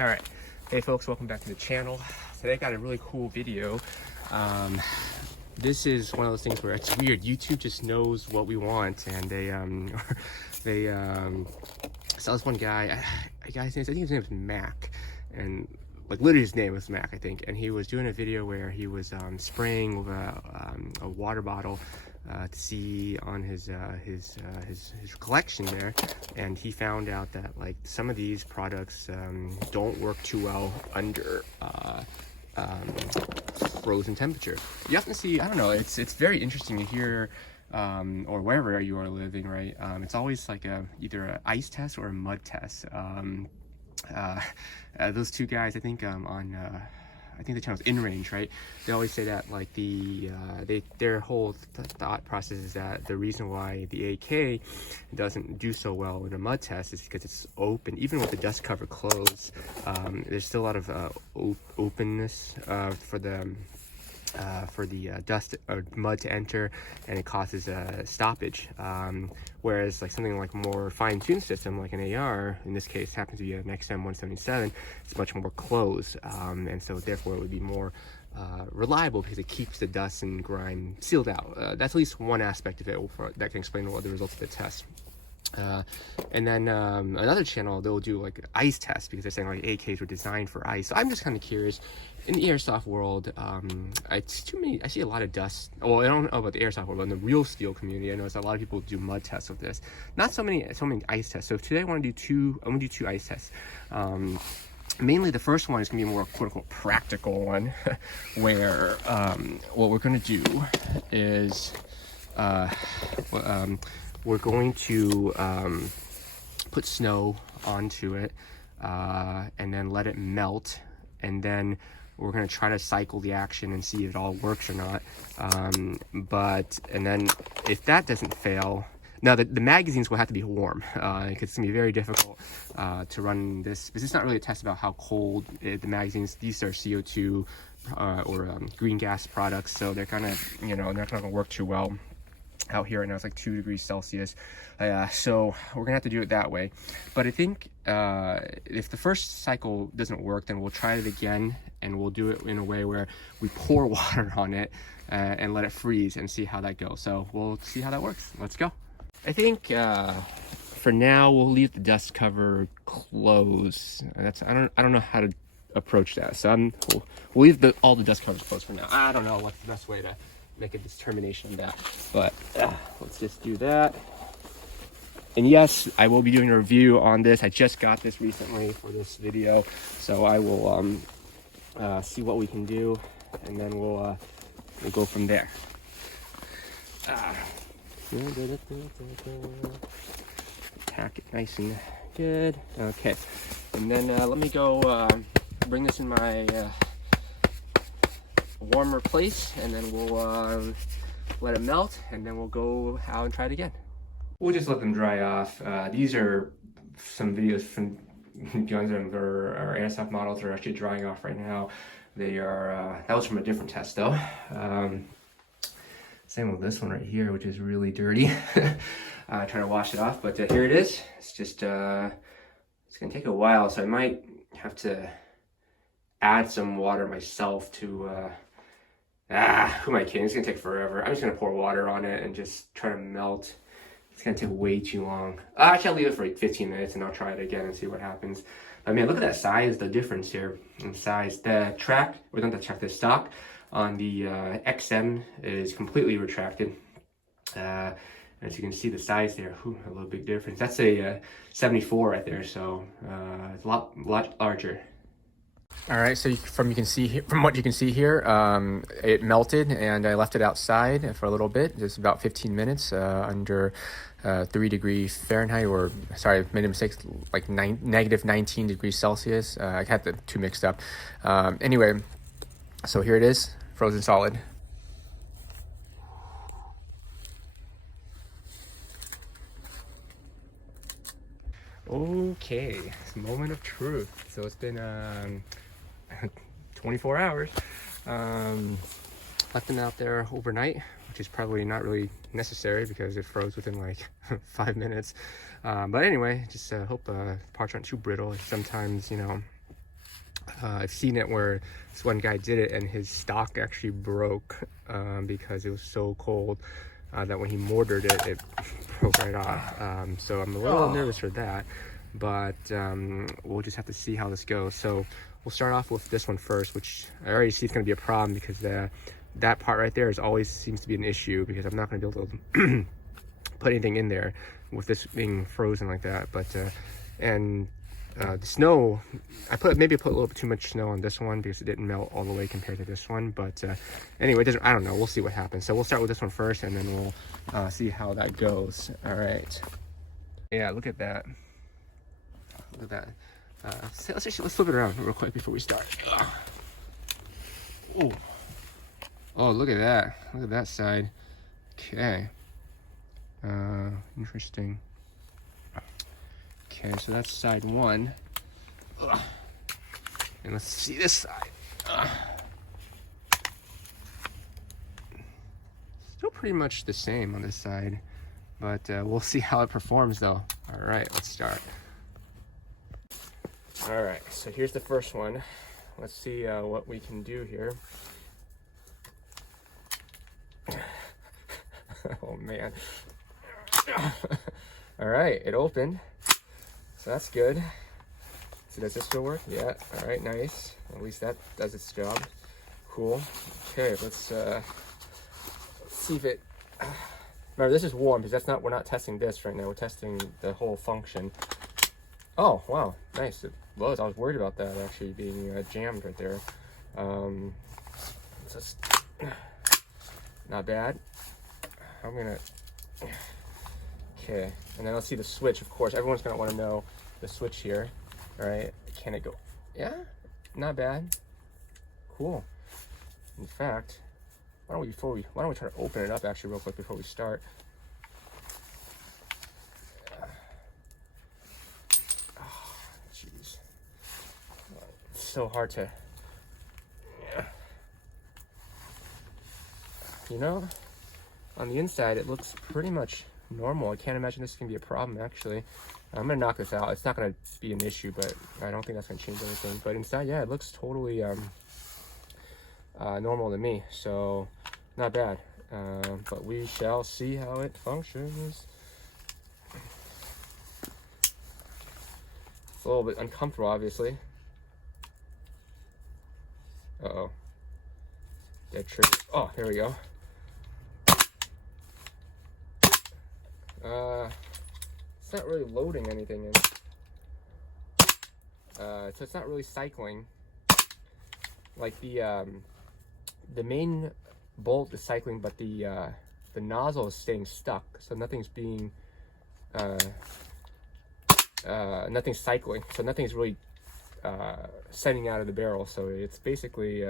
All right, hey folks, welcome back to the channel. Today I got a really cool video. This is one of those things where it's weird. YouTube just knows what we want, and they saw this one guy. I think his name was Mac, and like literally his name was Mac, I think. And he was doing a video where he was spraying with a water bottle to see on his collection there, and he found out that like some of these products don't work too well under frozen temperature. You often see, I don't know, it's very interesting to hear, or wherever you are living, right? It's always like either an ice test or a mud test. Those two guys, I think I think the channel's In Range, right? They always say that like their whole thought process is that the reason why the AK doesn't do so well in a mud test is because it's open. Even with the dust cover closed, there's still a lot of openness for the dust or mud to enter, and it causes a stoppage. Whereas like something like more fine-tuned system like an AR, in this case happens to be an XM177, it's much more closed, and so therefore it would be more reliable because it keeps the dust and grime sealed out. That's at least one aspect of it that can explain what the results of the test. And then another channel, they'll do like ice tests because they're saying like AKs were designed for ice. So I'm just kind of curious. In the airsoft world, I see a lot of dust. Well, I don't know about the airsoft world, but in the real steel community, I notice a lot of people do mud tests with this. Not so many ice tests. So today I'm gonna do two ice tests. Mainly the first one is gonna be a more quote unquote practical one, where what we're gonna do is we're going to put snow onto it and then let it melt, and then we're going to try to cycle the action and see if it all works or not. And then if that doesn't fail, now the magazines will have to be warm because it's going to be very difficult to run this, because it's not really a test about how cold the magazines, these are CO2 or green gas products, so they're kind of, they're not going to work too well out here right now. It's like 2 degrees Celsius. So we're gonna have to do it that way. But I think if the first cycle doesn't work, then we'll try it again, and we'll do it in a way where we pour water on it and let it freeze and see how that goes. So we'll see how that works. Let's go. I think for now we'll leave the dust cover closed. I don't know how to approach that. So we'll leave all the dust covers closed for now. I don't know what's the best way to make a determination of that, but let's just do that. And yes, I will be doing a review on this. I just got this recently for this video, so I will see what we can do, and then we'll go from there. Tack it nice and good. Okay, and then let me go bring this in my warmer place, and then we'll let it melt, and then we'll go out and try it again. We'll just let them dry off. These are some videos from guns that our airsoft models are actually drying off right now. They are that was from a different test though. Same with this one right here, which is really dirty. Trying to wash it off, but here it is. It's just it's gonna take a while, so I might have to add some water myself to who am I kidding? It's gonna take forever. I'm just gonna pour water on it and just try to melt. It's gonna take way too long. Actually, I'll leave it for like 15 minutes and I'll try it again and see what happens. I mean, look at that size, the difference here in size. The track, or not the track, the stock on the XM is completely retracted. As you can see, the size there, a little big difference. That's a 74 right there, so it's a lot larger. All right, so from what you can see here, it melted, and I left it outside for a little bit, just about 15 minutes under 3 degrees Fahrenheit, or sorry, I made a mistake, like negative 19 degrees Celsius. I had the two mixed up. Anyway, so here it is, frozen solid. Okay, it's a moment of truth. So it's been 24 hours. Left them out there overnight, which is probably not really necessary because it froze within like 5 minutes. But anyway, just hope parts aren't too brittle. Sometimes, you know, I've seen it where this one guy did it and his stock actually broke because it was so cold that when he mortared it, it broke right off. So I'm a little nervous for that, but we'll just have to see how this goes. So we'll start off with this one first, which I already see it's going to be a problem because that part right there always seems to be an issue, because I'm not going to be able to put anything in there with this being frozen like that. But the snow, maybe I put a little bit too much snow on this one because it didn't melt all the way compared to this one. But anyway, I don't know. We'll see what happens. So we'll start with this one first, and then we'll see how that goes. All right. Yeah, look at that. Look at that. So let's flip it around real quick before we start. Oh, look at that. Look at that side. Okay. Interesting. Okay, so that's side one. And let's see this side. Still pretty much the same on this side, but we'll see how it performs though. All right, let's start. All right, so here's the first one. Let's see what we can do here. Oh man. All right, it opened, so that's good. So does this still work? Yeah. All right, nice. At least that does its job. Cool. Okay, let's see if it. Remember, this is warm because we're not testing this right now. We're testing the whole function. Oh wow, nice. It was. I was worried about that actually being jammed right there. Just not bad. I'm gonna. Okay, and then let's see the switch. Of course, everyone's gonna want to know the switch here. All right, can it go? Yeah, not bad. Cool. In fact, why don't we try to open it up actually real quick before we start? Oh, jeez, it's so hard to. You know, on the inside it looks pretty much normal. I can't imagine this can be a problem actually. I'm gonna knock this out. It's not gonna be an issue, but I don't think that's gonna change anything. But inside, yeah, it looks totally normal to me, so not bad. But we shall see how it functions. It's a little bit uncomfortable, obviously. Uh-oh. Dead trigger. Oh, there we go. It's not really loading anything in. So it's not really cycling. Like the main bolt is cycling, but the nozzle is staying stuck. So nothing's being nothing's cycling. So nothing's really sending out of the barrel. So it's basically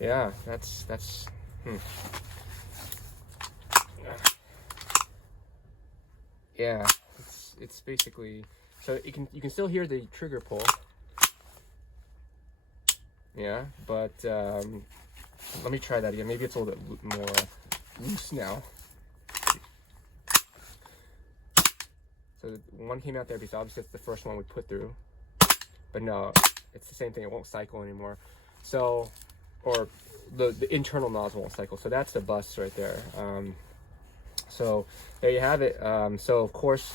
yeah, that's yeah, it's basically, so you can still hear the trigger pull. Yeah, but let me try that again. Maybe it's a little bit more loose now. So one came out there because obviously it's the first one we put through, but no, it's the same thing. It won't cycle anymore. So, or the internal nozzle won't cycle. So that's the bus right there. So there you have it. So of course,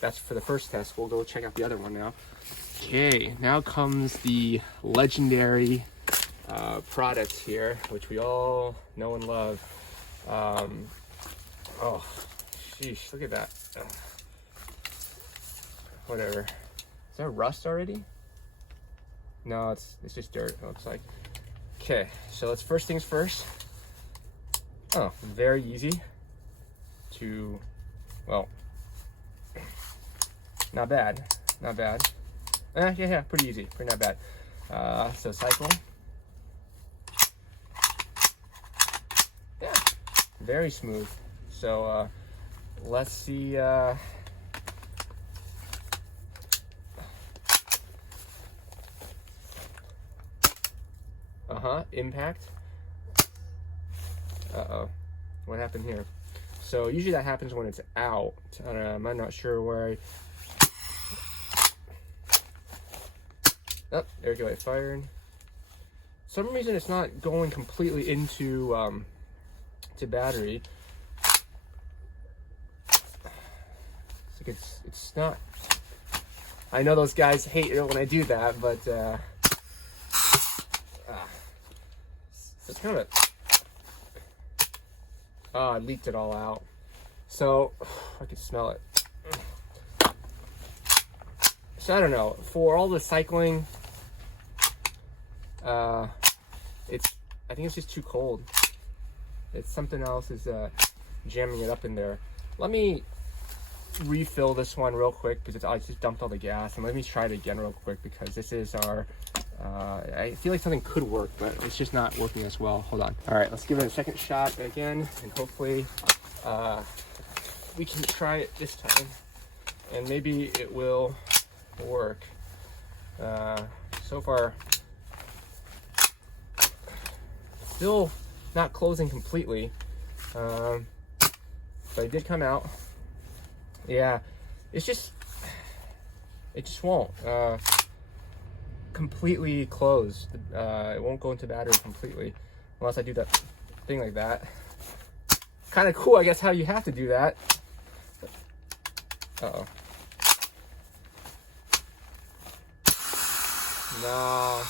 that's for the first test. We'll go check out the other one now. Okay, now comes the legendary product here, which we all know and love. Oh, sheesh, look at that. Whatever. Is there rust already? No, it's just dirt, it looks like. Okay, so let's first things first. Oh, very easy to, well, not bad, not bad. Yeah, pretty easy, pretty not bad. So cycle. Yeah, very smooth. So let's see. Impact. Uh-oh, what happened here? So usually that happens when it's out. I'm not sure where Oh, there we go, it fired. For some reason it's not going completely into to battery. It's not. I know those guys hate it when I do that, but it's kind of I leaked it all out. So I can smell it. So I don't know. For all the cycling, I think it's just too cold. It's something else is jamming it up in there. Let me refill this one real quick because I just dumped all the gas, and let me try it again real quick because this is our I feel like something could work, but it's just not working as well. Hold on. All right, let's give it a second shot again, and hopefully we can try it this time and maybe it will work. So far still not closing completely, but it did come out. Yeah, it just won't completely close. It won't go into battery completely unless I do that thing like that. Kind of cool, I guess, how you have to do that. Uh-oh. No.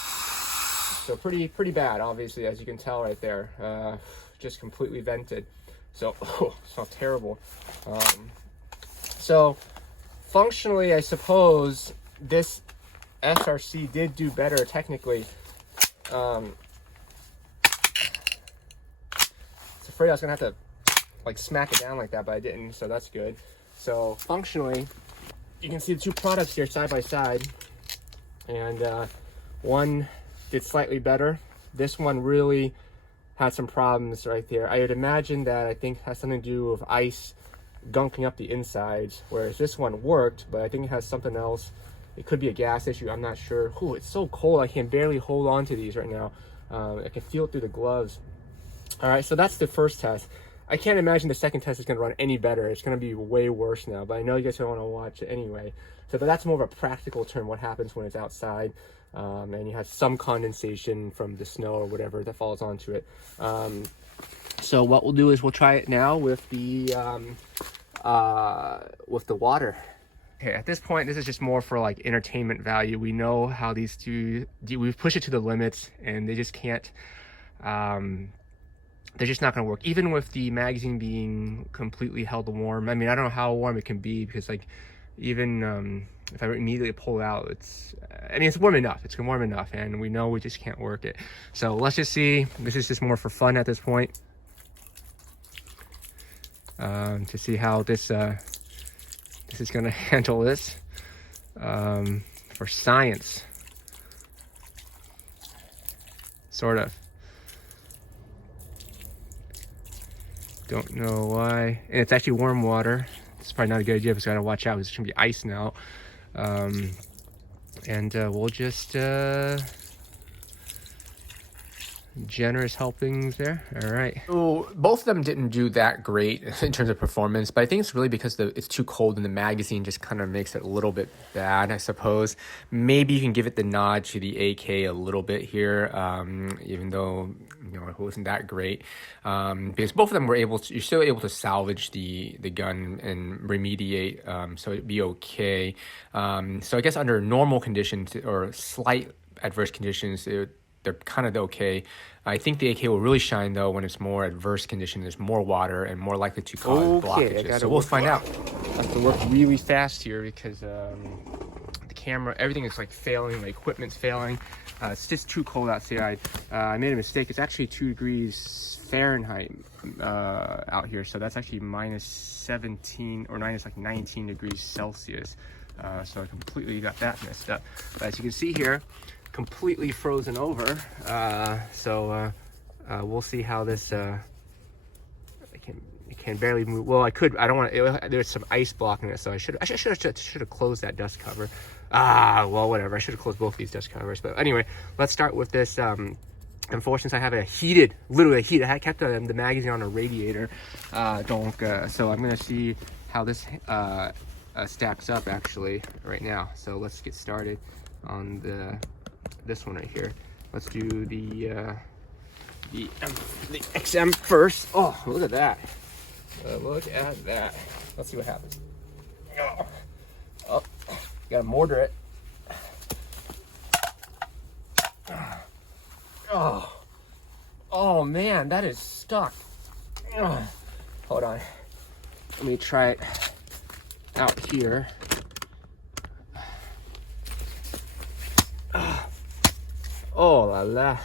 So pretty bad, obviously, as you can tell right there. Just completely vented. So, oh, smells terrible. So, functionally, I suppose this SRC did do better technically. I was afraid I was gonna have to like smack it down like that, but I didn't, so that's good. So functionally, you can see the two products here side by side, and one did slightly better. This one really had some problems right there. I would imagine that I think has something to do with ice gunking up the insides, whereas this one worked, but I think it has something else. It could be a gas issue, I'm not sure. Ooh, it's so cold, I can barely hold on to these right now. I can feel it through the gloves. All right, so that's the first test. I can't imagine the second test is gonna run any better. It's gonna be way worse now, but I know you guys don't wanna watch it anyway. So but that's more of a practical term, what happens when it's outside, and you have some condensation from the snow or whatever that falls onto it. So what we'll do is we'll try it now with the water. Okay, at this point, this is just more for like entertainment value. We know how these two, we've pushed it to the limits, and they just can't, they're just not going to work. Even with the magazine being completely held warm. I mean, I don't know how warm it can be because like even if I immediately pull out, it's warm enough. It's warm enough, and we know we just can't work it. So let's just see. This is just more for fun at this point. To see how this is going to handle this for science, sort of. Don't know why. And it's actually warm water. It's probably not a good idea because I gotta watch out because it's gonna be ice now. And we'll just generous helpings there. All right. So both of them didn't do that great in terms of performance, but I think it's really because it's too cold and the magazine just kind of makes it a little bit bad, I suppose. Maybe you can give it the nod to the AK a little bit here, even though it wasn't that great. Because both of them were you're still able to salvage the gun and remediate, so it'd be okay. So I guess under normal conditions or slight adverse conditions, they're kind of okay. I think the AK will really shine though when it's more adverse conditions. There's more water and more likely to cause blockages. So we'll find out. I have to work really fast here because the camera, everything is like failing. My equipment's failing. It's just too cold outside. I made a mistake. It's actually 2 degrees Fahrenheit out here, so that's actually minus 17 or minus like 19 degrees Celsius. So I completely got that messed up. But as you can see here, completely frozen over. We'll see how this. I can barely move. Well, I could. I don't want to. There's some ice blocking it, so I should have closed that dust cover. Well, whatever. I should have closed both these dust covers. But anyway, let's start with this. Unfortunately, I have literally a heated. I kept the magazine on a radiator. So I'm gonna see how this stacks up actually right now. So let's get started on the this one right here. Let's do the XM first. Oh, look at that. Look at that. Let's see what happens. Oh, gotta mortar it. Oh man, that is stuck. Hold on. Let me try it out here. Oh la la.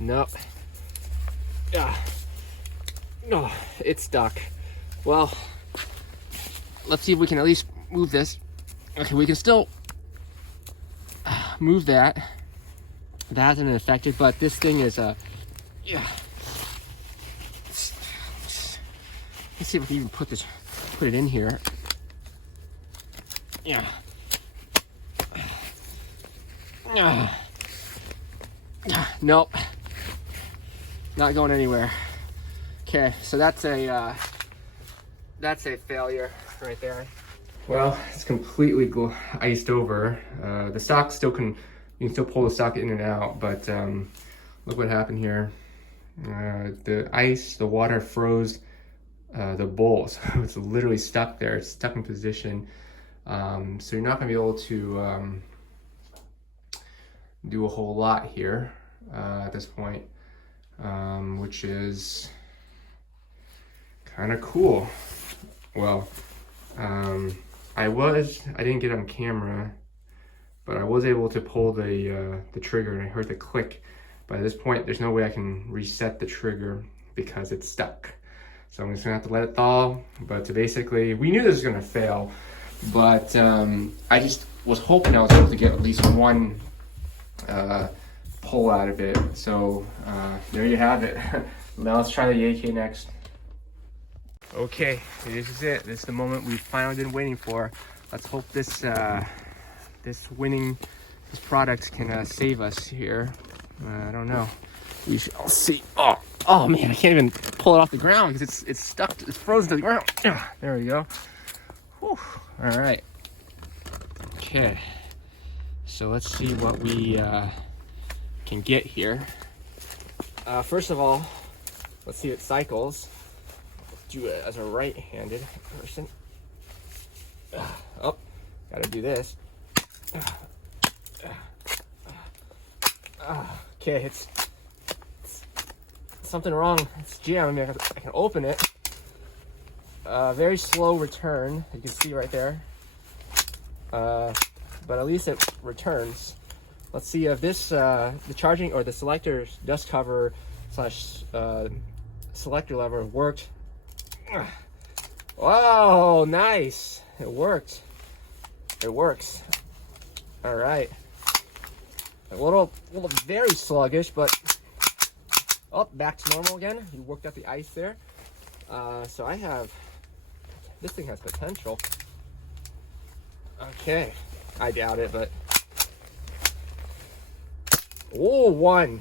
Nope. No, it's stuck. Well, let's see if we can at least move this. Okay, we can still move that. That hasn't been affected, but this thing is yeah. Let's see if we can even put it in here. Yeah. Nope. Not going anywhere. Okay, so that's a failure right there. Well, it's completely iced over. The stock still you can still pull the stock in and out, but look what happened here. The ice, the water froze the bowl, so it's literally stuck there. It's stuck in position. So you're not gonna be able to do a whole lot here at this point, which is kind of cool. Well, I didn't get on camera, but I was able to pull the trigger, and I heard the click. But at this point, there's no way I can reset the trigger because it's stuck. So I'm just gonna have to let it thaw. But basically, we knew this was gonna fail, but I just was hoping I was able to get at least one pull out of it. So there you have it. Now let's try the AK next. Okay, this is it. This is the moment we've finally been waiting for. Let's hope this product can save us here. I don't know. We shall see. Oh man, I can't even pull it off the ground because it's stuck. It's frozen to the ground. There we go. Whew. All right. Okay. So let's see what we can get here. First of all, let's see if it cycles. Let's do it as a right-handed person. Oh, gotta do this. Okay, it's something wrong. It's jammed. I can open it. Very slow return. You can see right there. But at least it returns. Let's see if this the charging or the selector dust cover slash selector lever worked. Wow, nice! It worked. It works. All right. A little very sluggish, but back to normal again. You worked out the ice there. So this thing has potential. Okay, I doubt it, but one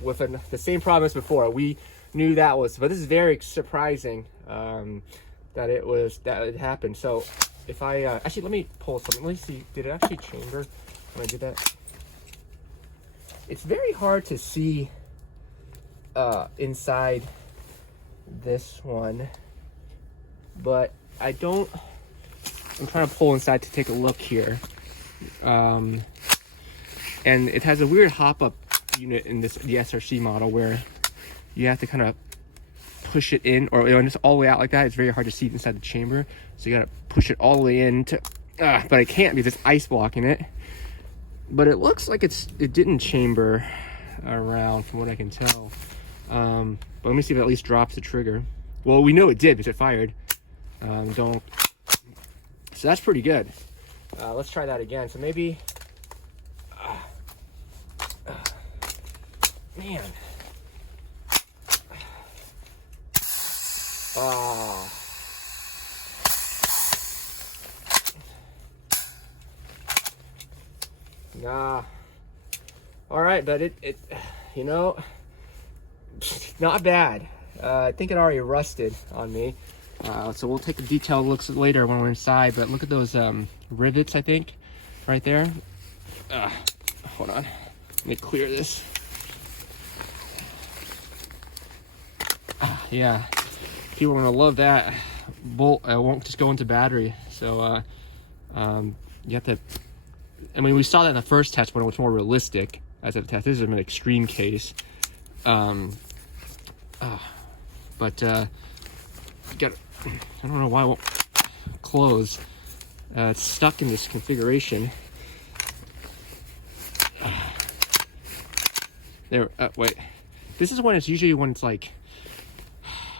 with the same problem as before. We knew that was, but this is very surprising that it happened. So if I actually, let me pull something. Let me see. Did it actually chamber when I did that? It's very hard to see inside this one, but I'm trying to pull inside to take a look here. And it has a weird hop-up unit in the SRC model where you have to kind of push it in, or when it's all the way out like that, it's very hard to see inside the chamber. So you gotta push it all the way in to, but I can't because it's ice blocking it. But it looks like it didn't chamber around from what I can tell. But let me see if it at least drops the trigger. Well, we know it did because it fired. So that's pretty good. Let's try that again. So maybe, man. Nah. All right, but it you know, not bad. I think it already rusted on me. So we'll take a detailed look later when we're inside, but look at those rivets, I think, right there. Hold on. Let me clear this. Yeah, people are gonna love that bolt. It won't just go into battery. So you have to. I mean, we saw that in the first test when it was more realistic as a test. This is an extreme case. But get. I don't know why it won't close. It's stuck in this configuration. There. Wait. This is when it's usually when it's like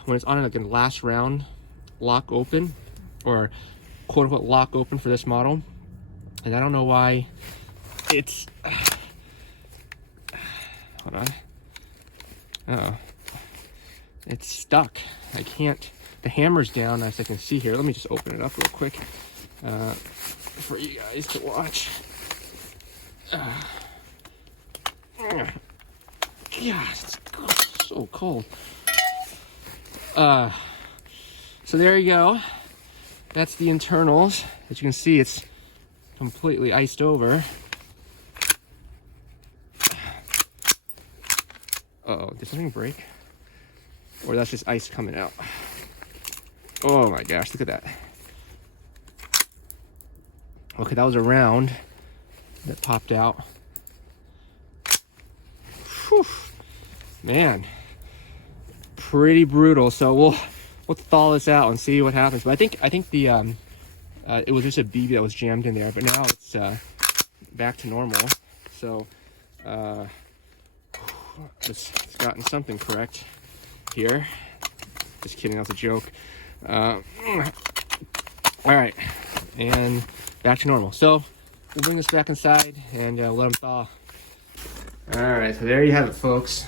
when it's on like a last round lock open, or quote unquote lock open for this model, and I don't know why it's. Hold on. Uh-oh. It's stuck. I can't. The hammer's down, as I can see here. Let me just open it up real quick for you guys to watch. God, it's so cold. So there you go. That's the internals. As you can see, it's completely iced over. Uh-oh, did something break? Or that's just ice coming out. Oh my gosh, look at that. Okay, that was a round that popped out. Whew. Man, pretty brutal. So we'll thaw this out and see what happens. But I think the it was just a BB that was jammed in there, but now it's back to normal. So it's gotten something correct here. Just kidding, that was a joke. All right, and back to normal. So we'll bring this back inside and let them thaw. All right, so there you have it, folks.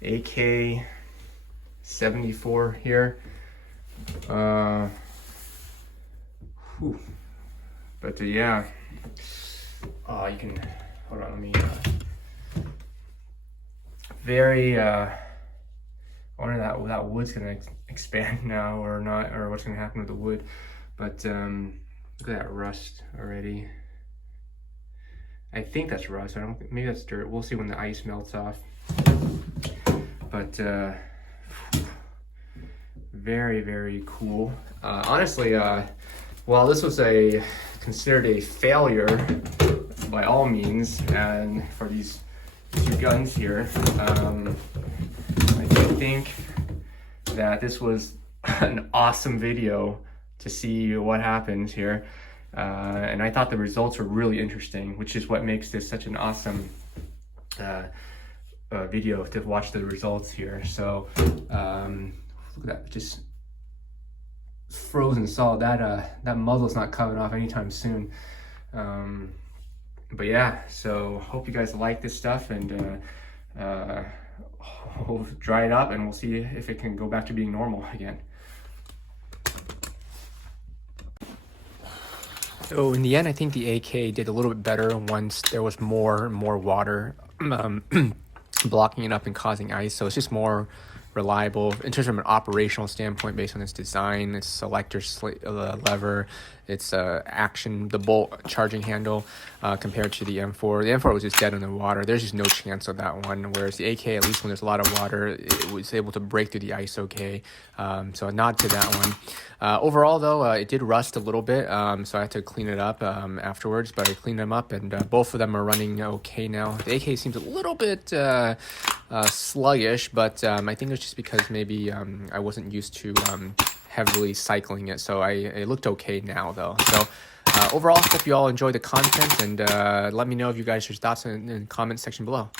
AK-74 here. But yeah, you can hold on. Let me. Very. I wonder that wood's gonna expand now or not, or what's gonna happen with the wood. But look at that rust already. I think that's rust. Maybe that's dirt. We'll see when the ice melts off. But very, very cool. Honestly, while this was considered a failure by all means, and for these two guns here, I do think that this was an awesome video to see what happens here. And I thought the results were really interesting, which is what makes this such an awesome video to watch the results here. So look at that, just frozen solid. That muzzle's not coming off anytime soon. But yeah, so hope you guys like this stuff, and we'll dry it up and we'll see if it can go back to being normal again. So in the end, I think the AK did a little bit better once there was more water blocking it up and causing ice. So it's just more reliable in terms of an operational standpoint based on its design, its selector lever, its action, the bolt charging handle compared to the M4. The M4 was just dead in the water. There's just no chance of that one, whereas the AK, at least when there's a lot of water, it was able to break through the ice okay. So a nod to that one. Overall, though, it did rust a little bit, so I had to clean it up afterwards, but I cleaned them up, and both of them are running okay now. The AK seems a little bit sluggish, but I think it's just because maybe I wasn't used to heavily cycling it, so it looked okay now, though. So overall, hope you all enjoy the content, and let me know if you guys have thoughts in the comment section below.